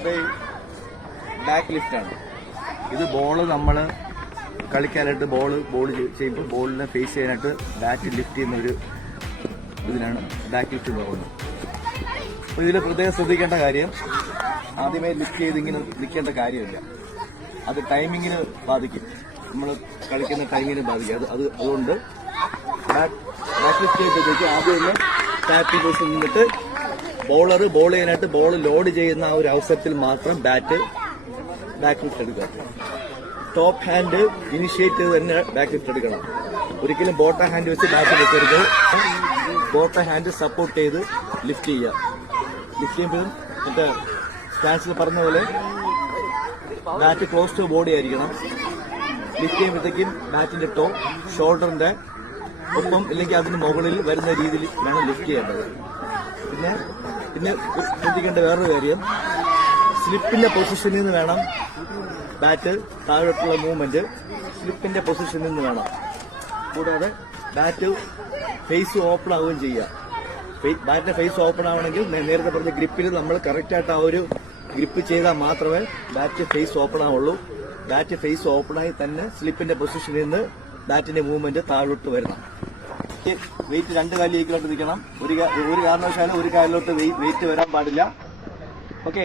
അടുത്ത back lift ആണ്. ഇത് ബോള് നമ്മൾ കളിക്കാനായിട്ട് ബോൾ ചെയ്യുമ്പോൾ ബോളിനെ ഫേസ് ചെയ്യാനായിട്ട് ബാറ്റ് ലിഫ്റ്റ് ചെയ്യുന്ന ഒരു ഇതിനാണ് ബാക്ക് ലിഫ്റ്റ് എന്ന് പറയുന്നത്. അപ്പോൾ ഇതിൽ പ്രത്യേകം ശ്രദ്ധിക്കേണ്ട കാര്യം, ആദ്യമേ ലിഫ്റ്റ് ചെയ്ത് ഇങ്ങനെ നിൽക്കേണ്ട കാര്യമില്ല. അത് ടൈമിങ്ങിന് ബാധിക്കും, നമ്മൾ കളിക്കുന്ന ടൈമിങ്ങിന് ബാധിക്കും. അതുകൊണ്ട് ബാക്ക് ലിഫ്റ്റ് ചെയ്തേക്ക് ആദ്യം ഒന്ന് ടാപ്പിംഗ് പൊസിഷൻ നിന്നിട്ട് ബോളർ ബോൾ ചെയ്യാനായിട്ട് ബോൾ ലോഡ് ചെയ്യുന്ന ആ ഒരു അവസരത്തിൽ മാത്രം ബാക്ക് ലിഫ്റ്റ് എടുക്കുക. ടോപ്പ് ഹാൻഡ് ഇനിഷ്യേറ്റ് ചെയ്ത് തന്നെ ബാക്ക് ലിഫ്റ്റ് എടുക്കണം. ഒരിക്കലും ബോട്ടം ഹാൻഡ് വെച്ച് ബാറ്റ് വെക്കരുത്. ബോട്ടം ഹാൻഡ് സപ്പോർട്ട് ചെയ്ത് ലിഫ്റ്റ് ചെയ്യുക. ലിഫ്റ്റ് ചെയ്യുമ്പോഴും മറ്റേ സ്റ്റാൻസിൽ പറഞ്ഞ പോലെ ബാറ്റ് ക്ലോസ് ടു ബോഡി ആയിരിക്കണം. ലിഫ്റ്റ് ചെയ്യുമ്പോഴത്തേക്കും ബാറ്റിന്റെ ടോ ഷോൾഡറിന്റെ ഒപ്പം ഇല്ലെങ്കിൽ അതിന് മുകളിൽ വരുന്ന രീതിയിൽ വേണം ലിഫ്റ്റ് ചെയ്യേണ്ടത്. പിന്നെ ശ്രദ്ധിക്കേണ്ട വേറൊരു കാര്യം, സ്ലിപ്പിന്റെ പൊസിഷനിൽ നിന്ന് വേണം ബാറ്റ് താഴോട്ടുള്ള മൂവ്മെന്റ് സ്ലിപ്പിന്റെ പൊസിഷനിൽ നിന്ന് വേണം. കൂടാതെ ബാറ്റ് ഫേസ് ഓപ്പൺ ആവുകയും ചെയ്യുക. ബാറ്റിന്റെ ഫേസ് ഓപ്പൺ ആവണമെങ്കിൽ നേരത്തെ പറഞ്ഞ ഗ്രിപ്പിൽ നമ്മൾ കറക്റ്റായിട്ട് ആ ഒരു ഗ്രിപ്പ് ചെയ്താൽ മാത്രമേ ബാറ്റ് ഫേസ് ഓപ്പൺ ആവുള്ളൂ. ബാറ്റ് ഫേസ് ഓപ്പണായി തന്നെ സ്ലിപ്പിന്റെ പൊസിഷനിൽ നിന്ന് ബാറ്റിന്റെ മൂവ്മെന്റ് താഴോട്ട് വരണം. വെയിറ്റ് രണ്ട് കാലിൽ ഈക്വലായിട്ട് നിൽക്കണം. ഒരു കാരണവശാലും ഒരു കാലിലോട്ട് വെയിറ്റ് വരാൻ പാടില്ല. ഓക്കെ.